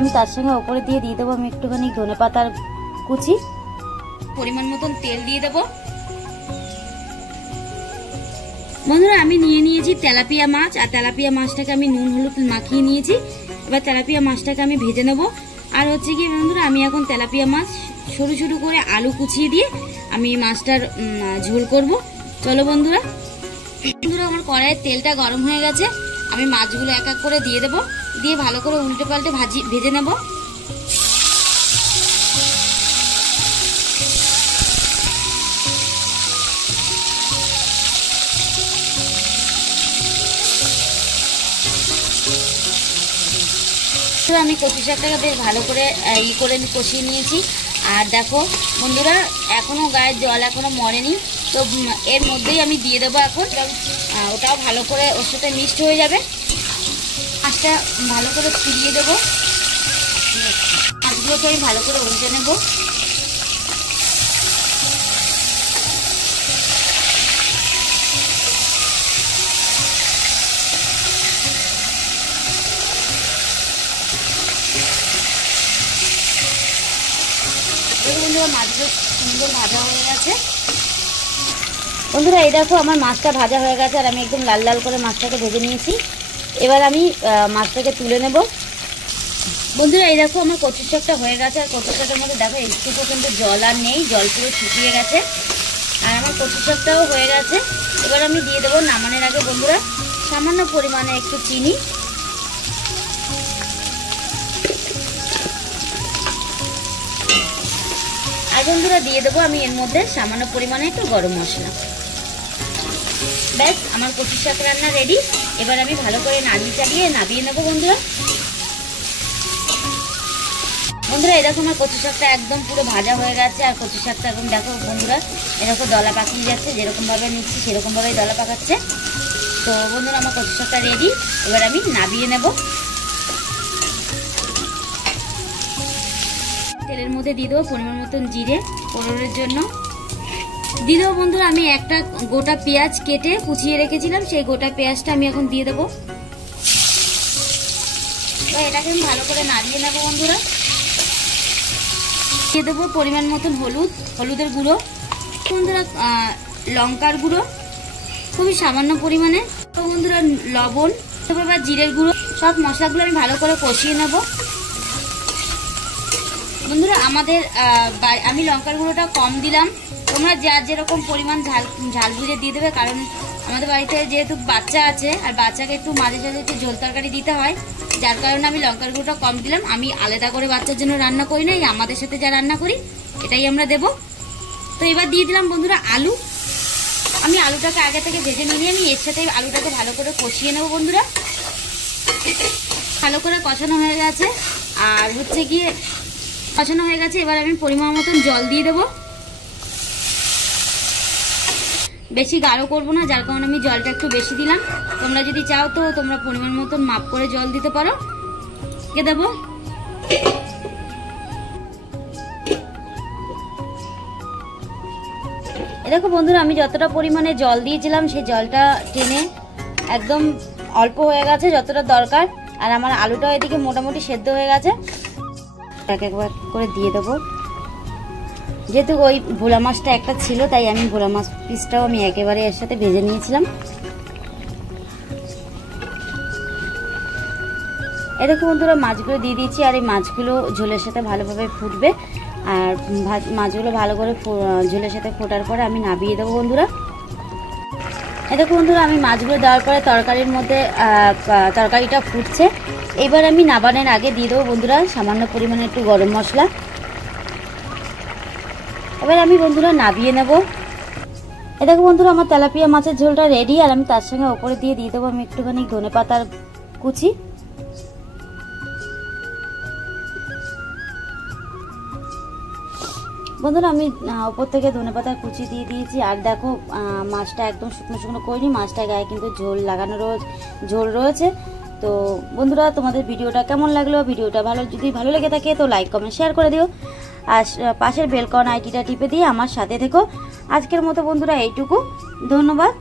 আমি তার সঙ্গে ওপরে দিয়ে দেবো আমি একটুখানি ধনেপাতার কুচি, পরিমাণ মতন তেল দিয়ে দেবো। বন্ধুরা আমি নিয়েছি তেলাপিয়া মাছ, আর তেলাপিয়া মাছটাকে আমি নুন হলুদ মাখিয়ে নিয়েছি। এবার তেলাপিয়া মাছটাকে আমি ভেজে নেব। আর হচ্ছে কি বন্ধুরা, আমি এখন তেলাপিয়া মাছ সরু সরু করে আলু কুচিয়ে দিয়ে আমি মাছটার ঝোল করব। চলো বন্ধুরা। আমার কড়াইয়ের তেলটা গরম হয়ে গেছে, আমি মাছগুলো এক এক করে দিয়ে দেবো, দিয়ে ভালো করে উল্টে পাল্টে ভেজে নেব। আমি কচু শাকটাকে বেশ ভালো করে কষিয়ে নিয়েছি। আর দেখো বন্ধুরা, এখনো গায়ের জল এখনো মরেনি, তো এর মধ্যেই আমি দিয়ে দেবো এখন। ওটাও ভালো করে ওর সাথে মিক্সড হয়ে যাবে। মাছটা ভালো করে ফিরিয়ে দেবো, মাছগুলোকে আমি ভালো করে উল্টে নেব। বন্ধুরা মাছগুলো সুন্দর ভাজা হয়ে গেছে। বন্ধুরা এই দেখো আমার মাছটা ভাজা হয়ে গেছে, আর আমি একদম লাল লাল করে মাছটাকে ভেজে নিয়েছি। এবার আমি মাছটাকে তুলে নেব। বন্ধুরা এই দেখো আমার কচু শাকটা হয়ে গেছে, আর কচু শাকের মধ্যে দেখো একটু কিন্তু জল আর নেই, জল পুরো শুকিয়ে গেছে। আর আমার কচু শাকটাও হয়ে গেছে। এবার আমি দিয়ে দেবো নামানোর আগে বন্ধুরা সামান্য পরিমাণে একটু চিনি, আর বন্ধুরা দিয়ে দেবো আমি এর মধ্যে সামান্য পরিমাণে একটু গরম মশলা। ব্যাস আমার কচু শাক রান্না রেডি। এবার আমি ভালো করে নাবিয়ে নেবো বন্ধুরা। এরকম আমার কচু শাকটা একদম পুরো ভাজা হয়ে গেছে, আর কচু শাকটা এখন দেখো বন্ধুরা এরকম দলা পাকিয়ে যাচ্ছে, যেরকম ভাবে নিচ্ছি সেরকম ভাবেই দলা পাকাচ্ছে। তো বন্ধুরা আমার কচু শাকটা রেডি, এবার আমি নাবিয়ে নেব। তেলের মধ্যে দিয়ে দেবো পরিমাণ মতন জিরে ফোড়নের জন্য। দিয়ে দেবো বন্ধুরা আমি একটা গোটা পেঁয়াজ কেটে কুচিয়ে রেখেছিলাম, সেই গোটা পেঁয়াজটা আমি এখন দিয়ে দেবো। এটাকে আমি ভালো করে নাড়িয়ে নেবো বন্ধুরা। দিয়ে দেবো পরিমাণ মতন হলুদের গুঁড়ো, বন্ধুরা লঙ্কার গুঁড়ো খুবই সামান্য পরিমাণে, তো বন্ধুরা লবণ, বা জিরের গুঁড়ো, সব মশলাগুলো আমি ভালো করে কষিয়ে নেব। বন্ধুরা আমি লঙ্কার গুঁড়োটা কম দিলাম, তোমরা যার যেরকম পরিমাণ ঝাল বুঝে দিয়ে দেবে, কারণ আমাদের বাড়িতে যেহেতু বাচ্চা আছে, আর বাচ্চাকে একটু মাঝে সাঝে একটু ঝোল তরকারি দিতে হয়, যার কারণে আমি লঙ্কার গুঁড়োটা কম দিলাম। আমি আলাদা করে বাচ্চার জন্য রান্না করি না, আমাদের সাথে যা রান্না করি এটাই আমরা দেব। তো এবার দিয়ে দিলাম বন্ধুরা আলু। আমি আলুটাকে আগে থেকে ভেজে নিয়ে আমি এর সাথে আলুটাকে ভালো করে কষিয়ে নেব বন্ধুরা। ভালো করে কষানো হয়ে গেছে, আর হচ্ছে গিয়ে কষানো হয়ে গেছে। এবার আমি পরিমাণ মতন জল দিয়ে দেবো। বেশি গাঢ় করবো না, যার কারণে আমি জলটা একটু বেশি দিলাম। তোমরা যদি চাও তো তোমরা পরিমাণ মতন মাপ করে জল দিতে পারো। দেবো দেখো বন্ধুরা আমি যতটা পরিমাণে জল দিয়েছিলাম সেই জলটা টেনে একদম অল্প হয়ে গেছে যতটা দরকার, আর আমার আলুটাও এদিকে মোটামুটি সেদ্ধ হয়ে গেছে। এক একবার করে দিয়ে দেবো। যেহেতু ওই ভোলা মাছটা একটা ছিল, তাই আমি ভোলা মাছ পিসটাও আমি একেবারে এর সাথে ভেজে নিয়েছিলাম। এরকম বন্ধুরা মাছগুলো দিয়ে দিয়েছি, আর এই মাছগুলো ঝোলের সাথে ভালোভাবে ফুটবে, আর মাছগুলো ভালো করে ঝোলের সাথে ফোটার পরে আমি নাবিয়ে দেবো বন্ধুরা। এরকম বন্ধুরা আমি মাছগুলো দেওয়ার পরে তরকারির মধ্যে তরকারিটা ফুটছে। এবার আমি নাবানের আগে দিয়ে দেবো বন্ধুরা সামান্য পরিমাণে একটু গরম মশলা। এবার আমি বন্ধুরা নাবিয়ে নেব। দেখো বন্ধুরা আমার তেলাপিয়া মাছের ঝোলটা রেডি, আর আমি তার সঙ্গে ওপরে দিয়ে দেবো আমি একটুখানি ধনেপাতার কুচি। বন্ধুরা আমি ওপর থেকে ধনেপাতার কুচি দিয়ে দিয়েছি, আর দেখো মাছটা একদম শুকনো শুকনো করিনি, মাছটা গায়ে কিন্তু ঝোল রয়েছে। তো বন্ধুরা তোমাদের ভিডিওটা কেমন লাগলো? ভিডিওটা যদি ভালো লেগে থাকে তো লাইক কমেন্ট শেয়ার করে দিও, আর পাশের বেল আইকনটা টিপে দিয়ে আমার সাথে থেকো। আজকের মতো বন্ধুরা এইটুকু, ধন্যবাদ।